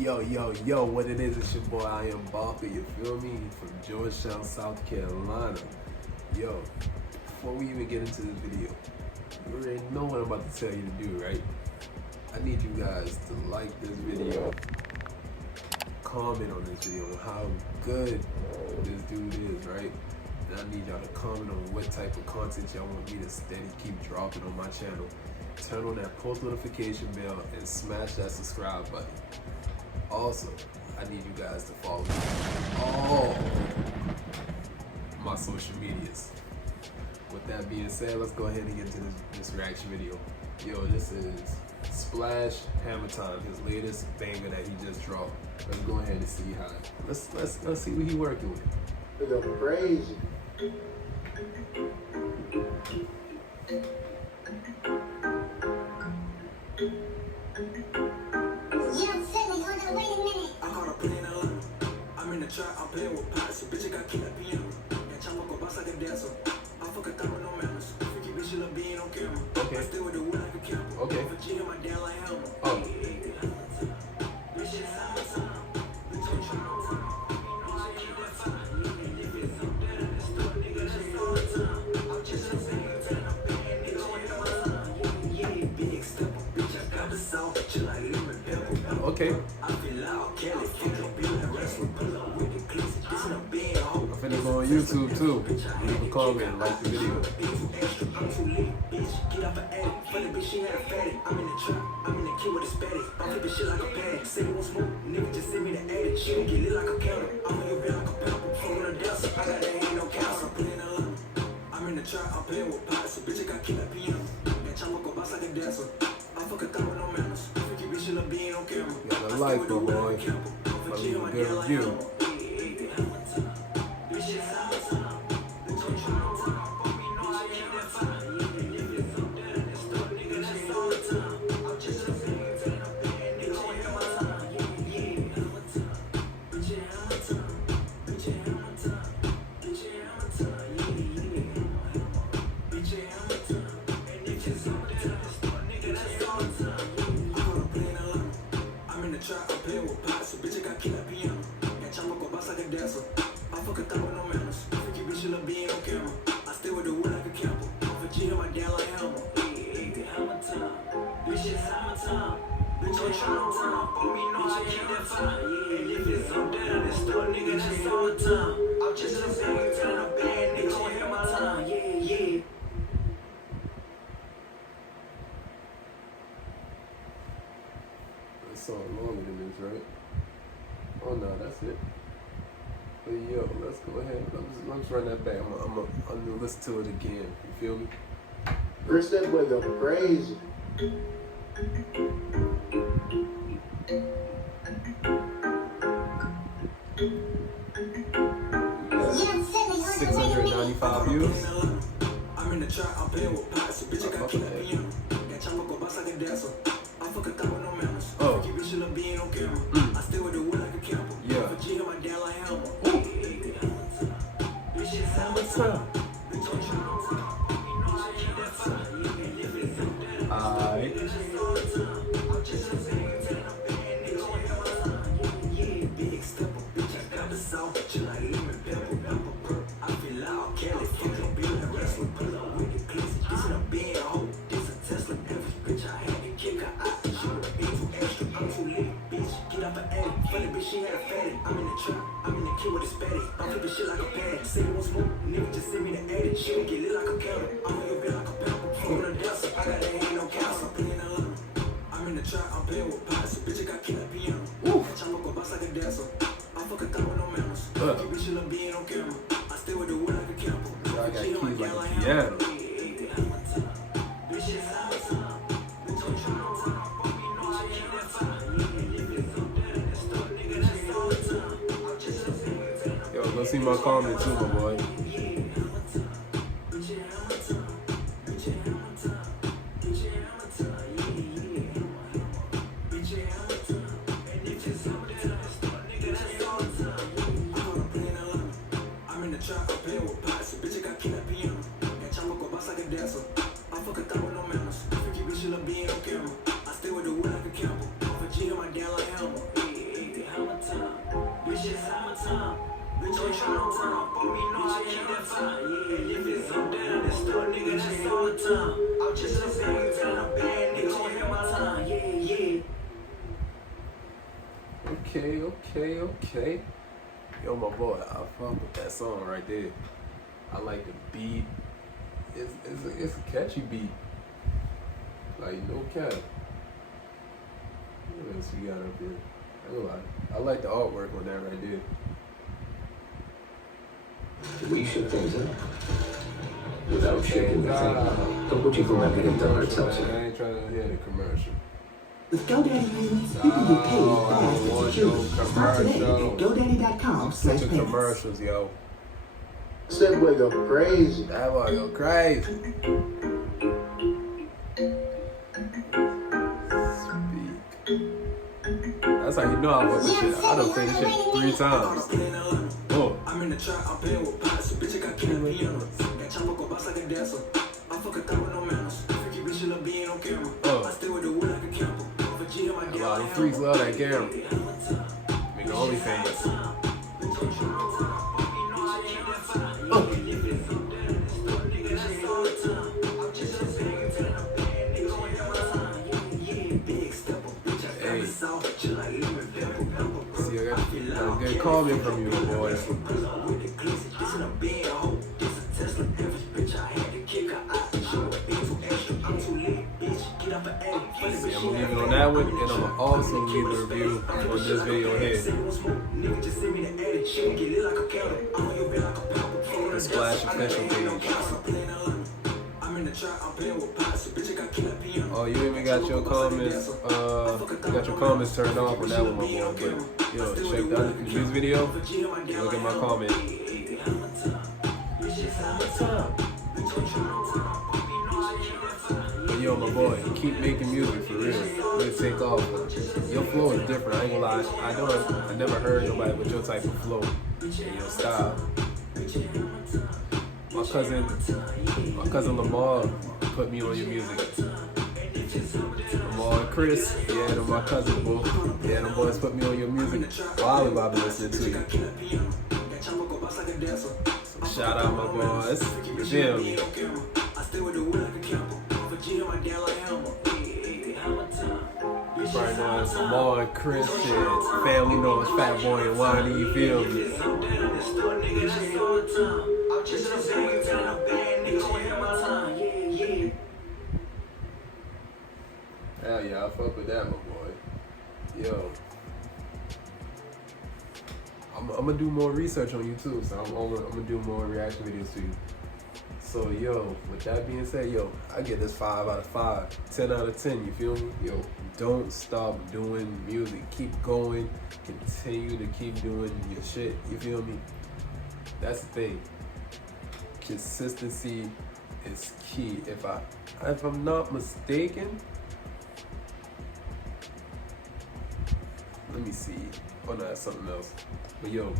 Yo, what it is, it's your boy Iambocka, you feel me? From Georgetown, South Carolina. Yo, before we even get into this video, you already know what I'm about to tell you to do, right? I need you guys to like this video, comment on this video on how good this dude is, right? And I need y'all to comment on what type of content y'all want me to steady keep dropping on my channel. Turn on that post notification bell and smash that subscribe button. Also, I need you guys to follow me on all my social medias. With that being said, let's go ahead and get into this reaction video. Yo, this is Splash Hammer Time, his latest banger that he just dropped. Let's go ahead and see how. Let's see what he working with. It's gonna be crazy. I'm playing with pots, bitch, I got kid at piano. And Iambocka boss like a dancer. I fuck a thumb with no manners. Freaky bitch, she love being on camera. Okay. I still with the wood like a camper. Okay. For G, my dad like hammer. Oh. Okay. I'm finna go on YouTube too. Leave a comment and like the video. I'm in the trap, I'm in the kid with a spatty. I'm flipping shit like a patty. Say you want smoke, nigga, just send me the addict. She gon' get lit like a counter. I'm on your bed like a pimple. Fuckin' a dust, I got that ain't no counter. I'm putting a lump. I'm in the trap, I'm playing with pots. So bitch, I got kid at piano. And Iambocka boss like a dancer. I fuck a thumb with no manners. Freaky bitch, she love being on camera. You gotta like, my boy. Let me a good review. I'm playing with pots, so bitch, I got kid at piano. And Iambocka boss like a dancer. I fuck a thumb with no manners. Freaky bitch, she love being on camera. I stay with the wood like a camper. For G, my dad like hammer. Hammer time, bitch, it's hammer time. Bitch, it's hammer time. For me, no, I keep that fire. Yeah, if it's up there in the store, nigga, that's summer time. I'm just a bang, turn a band, nigga, on hit my line. Yeah. Song longer than this, right? Oh no, that's it. But yo, let's go ahead. Let's run that back. I'm gonna listen to it again. You feel me? Chris, that boy go crazy. Yeah. 695 views. I'm in the trap, I'm playing with pots. Bitch, I got kid at piano. And Iambocka boss like a dancer. I fuck a thumb with no manners. Oh. Freaky bitch, she love being on camera. I stay with the wood like a camper. Yeah. For G, my dad like hammer. Bitch, it's hammer time. Alright. She had a fatty. I'm in the trap, I'm in the kid with a spatty. I'm flipping shit like a patty. Say you want smoke, nigga, just send me the addict. She gon' get lit like a counter. I'm on your bed like a pimple. Fuckin' a dust, I got that ain't no counter. I'm playing a lump. I'm in the trap, I'm playing with pots. So bitch, I got kid at piano. And Iambocka boss like a dancer. I fuck a thumb with no manners. Freaky bitch, she love being on camera. I stay with the wood like a camper. I got keys like a piano. Yo, go see my comment too, my boy. I'm in the trap, I'm playing with pots. So bitch, I got kid at piano. And Iambocka boss like a dancer. I fuck a thumb with no manners. Freaky bitch, she love being on camera. I stay with the wood like a camper. For G, my dad like hammer. time. I'm just a fan, telling a bad nigga on him my time. Yeah. Okay. Yo, my boy, I fuck with that song right there. I like the beat. It's a catchy beat. Like, no cap. What else we got up here? I ain't gonna lie. I like the artwork on that right there. We should things up. Without shaking things up. Don't put you from having to get done ourselves. I ain't trying to hear the commercial. With GoDaddy payments, you can get paid fast and secure. Start today at GoDaddy.com/payments. Commercials, yo. That boy go crazy. That boy go crazy. Speak. That's how you know I fuck with shit. I done played this shit 3 times. Oh. I'm in the trap, I'm playing with pots. Bitch, I got killer piano. That chopper go bounce like a dancer. I fuck a thought with no manners. Freaky bitch, she love being on camera. I stay with the wood like a camper. A lot of freaks love that camera. Make the OnlyFans. Hey. See, I got a good comment from you, boy. See, I'm gonna leave it on that one, and I'm gonna also leave a review on this video here. The Splash official page. Oh, you even got your comments, turned off on that one, my boy. But, yo, check out the music video. Look at my comment. But yo, my boy, keep making music for real. Let it take off. Your flow is different. I ain't gonna lie. I never heard nobody with your type of flow and your style. My cousin Lamar put me on your music. Lamar and Chris, yeah, they're my cousins, bro. Yeah, them boys put me on your music while I've been listening to you. So shout out my boys. Jim. You probably know it's Lamar and Chris shit. Family knows Fat Boy and Wani, you feel me? Hell yeah, I fuck with that, my boy. Yo. I'm gonna do more research on you too, so I'm gonna do more reaction videos to you. So yo, with that being said, yo, I get this 5 out of 5, 10 out of 10, you feel me? Yo, don't stop doing music. Keep going, continue to keep doing your shit, you feel me? That's the thing. Consistency is key. If I'm not mistaken, let me see. Oh no, that's something else. But yo,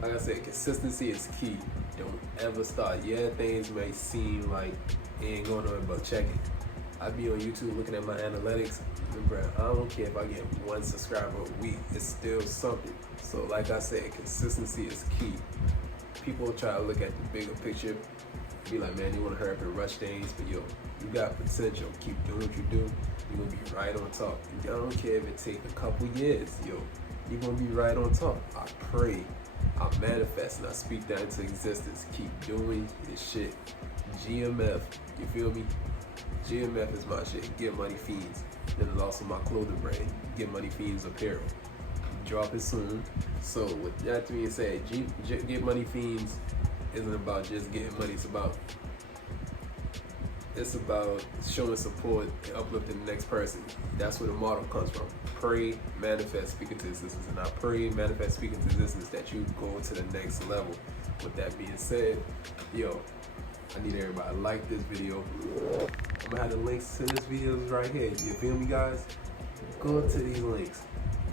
like I said, consistency is key. Don't ever start. Yeah, things may seem like it ain't going on, but check it. I be on YouTube looking at my analytics. Remember, I don't care if I get 1 subscriber a week. It's still something. So like I said, consistency is key. People try to look at the bigger picture, be like, man, they want to hurry up and rush things, but yo, you got potential. Keep doing what you do. You're gonna be right on top. I don't care if it take a couple years, yo. You're gonna be right on top. I pray, I manifest, and I speak that into existence. Keep doing your shit. GMF, you feel me? GMF is my shit. Get Money Fiends. And it's also my clothing brand, Get Money Fiends Apparel. Drop it soon. So with that being said, Get Money Fiends isn't about just getting money. It's about showing support and uplifting the next person. That's where the motto comes from. Pray, manifest, speak into existence. And I pray, manifest, speak into existence that you go to the next level. With that being said, yo, I need everybody to like this video. I'm gonna have the links to this video right here. You feel me, guys? Go to these links.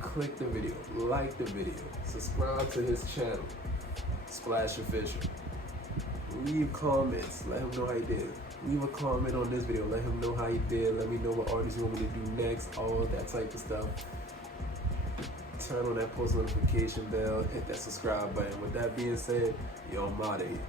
Click the video, like the video, subscribe to his channel, Splash Official. Leave comments, let him know how you did. Leave a comment on this video, let him know how you did. Let me know what artists you want me to do next, all that type of stuff. Turn on that post notification bell, hit that subscribe button. With that being said, yo, I'm out of here.